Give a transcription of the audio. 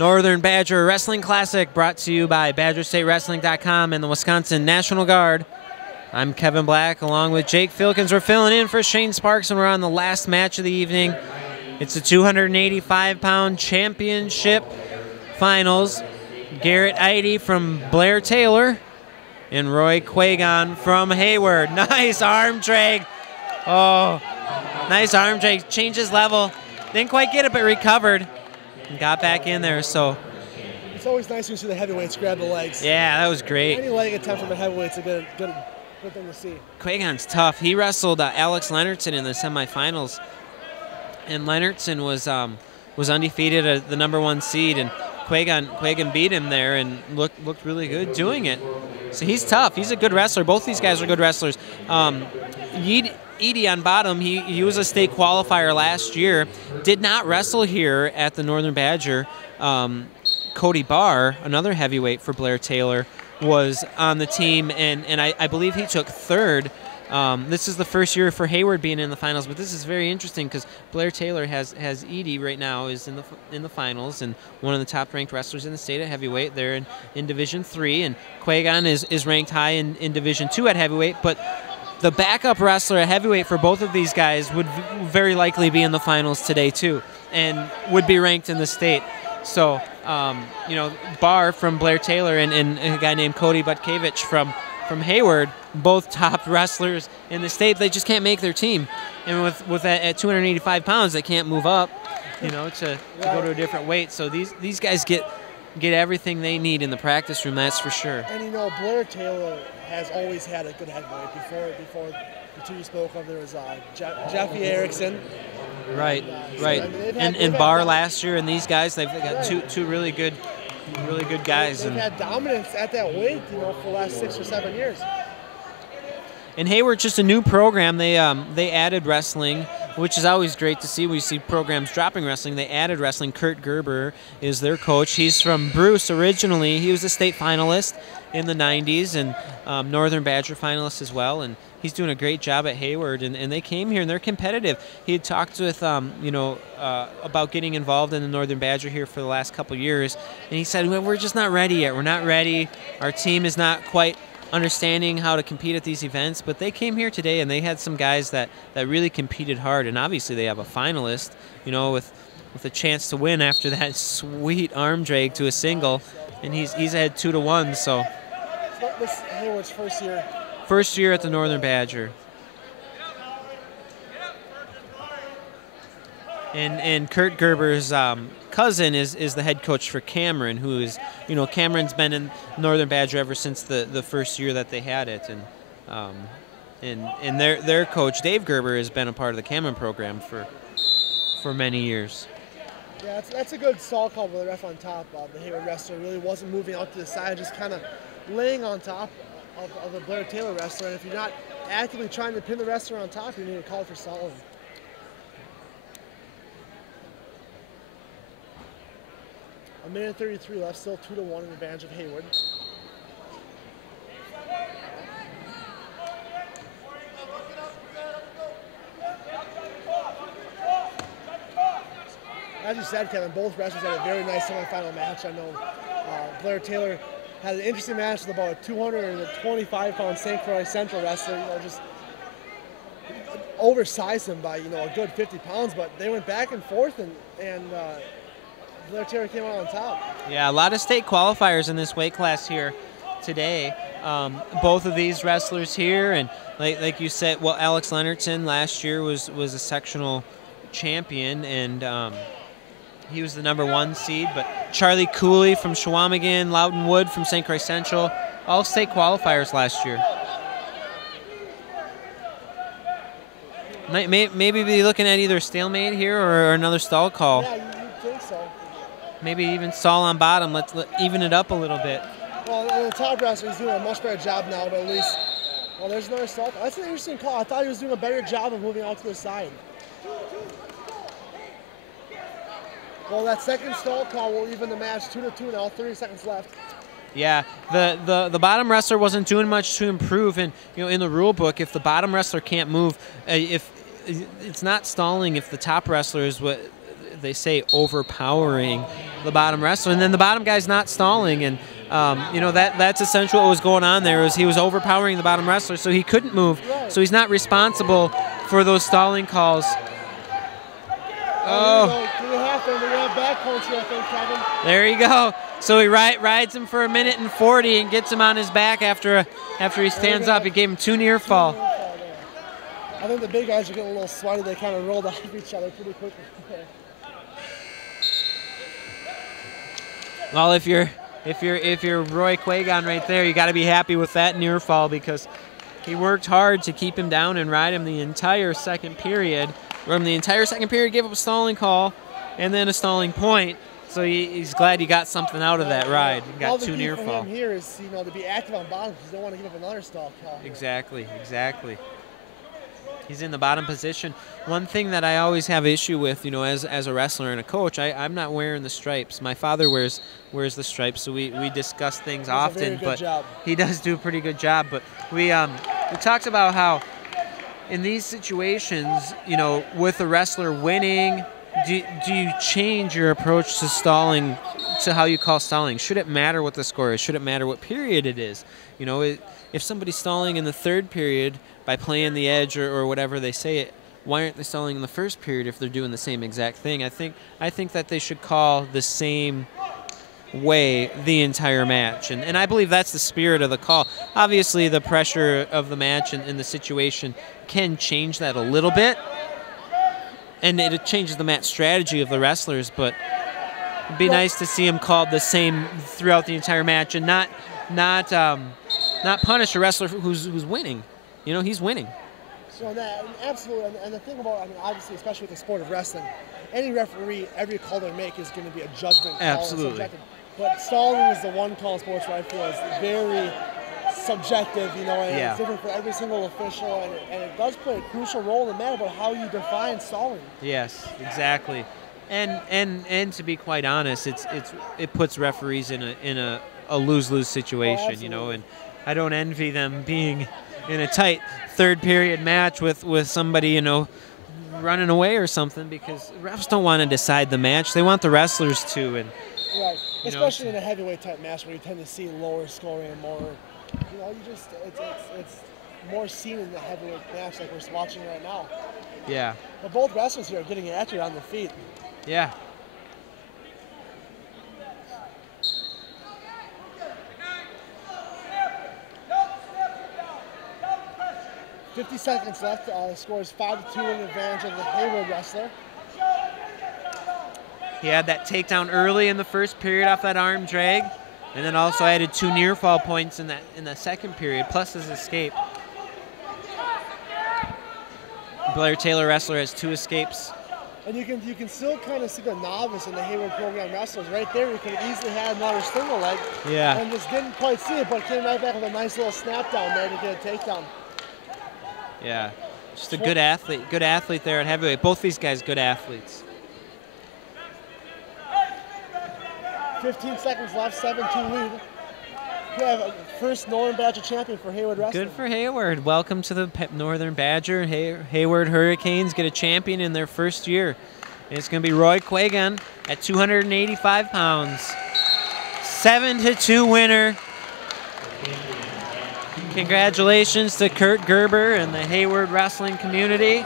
Northern Badger Wrestling Classic, brought to you by BadgerStateWrestling.com and the Wisconsin National Guard. I'm Kevin Black along with Jake Filkins. We're filling in for Shane Sparks, and we're on the last match of the evening. It's the 285-pound championship finals. Garrett Eide from Blair Taylor and Roy Quagon from Hayward. Nice arm drag. Oh, nice arm drag. Changes level. Didn't quite get it, but recovered. And got back in there, so. It's always nice when you see the heavyweights grab the legs. Yeah, that was great. Any leg attempt from a heavyweight's a good thing to see. Quagon's tough. He wrestled Alex Leonardson in the semifinals, and Leonardson was undefeated at the #1 seed, and Quagon beat him there and looked really good doing it. So he's tough. He's a good wrestler. Both these guys are good wrestlers. Eide on bottom, he was a state qualifier last year. Did not wrestle here at the Northern Badger. Cody Barr, another heavyweight for Blair Taylor, was on the team, and I believe he took third. This is the first year for Hayward being in the finals, but this is very interesting because Blair Taylor has Eide right now is in the finals and one of the top-ranked wrestlers in the state at heavyweight. They're in Division III, and Quagon is ranked high in Division II at heavyweight, but the backup wrestler at heavyweight for both of these guys would very likely be in the finals today too, and would be ranked in the state. So, you know, Barr from Blair Taylor and a guy named Cody Butkevich from Hayward, both top wrestlers in the state. They just can't make their team, and with that at 285 pounds, they can't move up, you know, to go to a different weight. So these guys get everything they need in the practice room. That's for sure. And you know, Blair Taylor has always had a good heavyweight. Before the two you spoke of, there was Jeffy Erickson. Right, right. And Barr last year, and these guys, they've got two really good guys. They've had dominance at that weight, you know, for the last 6 or 7 years. And Hayward's just a new program. They added wrestling, which is always great to see. We see programs dropping wrestling. They added wrestling. Kurt Gerber is their coach. He's from Bruce originally. He was a state finalist in the 90s and Northern Badger finalist as well. And he's doing a great job at Hayward. And they came here, and they're competitive. He had talked with, about getting involved in the Northern Badger here for the last couple years. And he said, well, we're just not ready yet. We're not ready. Our team is not quite understanding how to compete at these events, but they came here today and they had some guys that really competed hard, and obviously they have a finalist, you know, with a chance to win after that sweet arm drag to a single, and he's ahead 2-1. So this is Hayward's first year at the Northern Badger. And Kurt Gerber's cousin is the head coach for Cameron, who is, you know, Cameron's been in Northern Badger ever since the first year that they had it, and their coach Dave Gerber has been a part of the Cameron program for many years. Yeah, that's a good stall call with the ref on top. The Hayward wrestler really wasn't moving out to the side, just kind of laying on top of the Blair Taylor wrestler. And if you're not actively trying to pin the wrestler on top, you need to call for stalling. A minute 33 left, still 2-1 in advantage of Hayward. As you said, Kevin, both wrestlers had a very nice semifinal match. I know Blair Taylor had an interesting match with about a 225-pound St. Croix Central wrestler. You know, just oversized him by, you know, a good 50 pounds, but they went back and forth, and Blair Taylor came out on top. Yeah, a lot of state qualifiers in this weight class here today. Both of these wrestlers here, and like you said, well, Alex Leonardson last year was a sectional champion, and he was the #1 seed. But Charlie Cooley from Chequamegon, Loudon Wood from St. Croix Central, all state qualifiers last year. Maybe be looking at either stalemate here or another stall call. Yeah, you'd think so. Maybe even stall on bottom. Let's even it up a little bit. Well, the top wrestler, he's doing a much better job now, but at least, well, there's another stall. That's an interesting call. I thought he was doing a better job of moving out to the side. Well, that second stall call will even the match 2-2 now, 30 seconds left. Yeah, the bottom wrestler wasn't doing much to improve, and you know, in the rule book, if the bottom wrestler can't move, if it's not stalling, if the top wrestler is what they say, overpowering the bottom wrestler, and then the bottom guy's not stalling, and you know, that's essentially what was going on there. Was he was overpowering the bottom wrestler, so he couldn't move, so he's not responsible for those stalling calls. Oh. There you go. So he rides him for 1:40 and gets him on his back after he stands up. He gave him 2 near fall. I think the big guys are getting a little sweaty. They kind of rolled off each other pretty quickly. Well, if you're Roy Quagon right there, you got to be happy with that near fall, because he worked hard to keep him down and ride him the entire second period. From the entire second period, gave up a stalling call and then a stalling point. So he's glad he got something out of that ride. He got 2 near fall. The key for him here is, you know, to be active on bottom, because you don't want to give up another stall call. Exactly. He's in the bottom position. One thing that I always have issue with, you know, as a wrestler and a coach, I'm not wearing the stripes. My father wears the stripes, so we discuss things often. But he does do a pretty good job. But we talked about how in these situations, you know, with a wrestler winning, do you change your approach to stalling, to how you call stalling? Should it matter what the score is? Should it matter what period it is? You know, if somebody's stalling in the 3rd period by playing the edge or whatever they say it, why aren't they stalling in the 1st period if they're doing the same exact thing? I think that they should call the same way the entire match, and I believe that's the spirit of the call. Obviously, the pressure of the match and the situation can change that a little bit, and it changes the match strategy of the wrestlers, but it'd be nice to see them called the same throughout the entire match, and not punish a wrestler who's winning. You know, he's winning. So that, absolutely, and the thing about, I mean, obviously, especially with the sport of wrestling, any referee, every call they make is going to be a judgment call. Absolutely. But stalling is the one call in sports where I feel is very subjective, you know, and it's different for every single official, and it does play a crucial role in the matter about how you define stalling. Yes, exactly. And to be quite honest, it puts referees in a lose-lose situation, you know, and I don't envy them being in a tight 3rd period match with somebody, you know, running away or something, because refs don't want to decide the match. They want the wrestlers to, and right, especially in a heavyweight type match where you tend to see lower scoring and more, you know, it's more seen in the heavyweight match like we're watching right now. Yeah. But both wrestlers here are getting accurate on the feet. Yeah. .50 seconds left. The score is 5-2 in advantage of the Hayward wrestler. He had that takedown early in the 1st period off that arm drag, and then also added 2 near fall points in the 2nd period, plus his escape. Blair Taylor wrestler has 2 escapes. And you can still kind of see the novice in the Hayward program wrestlers right there. You could have easily had another single leg. Yeah. And just didn't quite see it, but came right back with a nice little snap down there to get a takedown. Yeah, just a good athlete there at heavyweight. Both these guys, good athletes. 15 seconds left, 7-2 lead. We have a first Northern Badger champion for Hayward Wrestling. Good for Hayward. Welcome to the Northern Badger. Hayward Hurricanes get a champion in their 1st year. And it's going to be Roy Quagon at 285 pounds. 7-2 winner. Congratulations to Kurt Gerber and the Hayward wrestling community.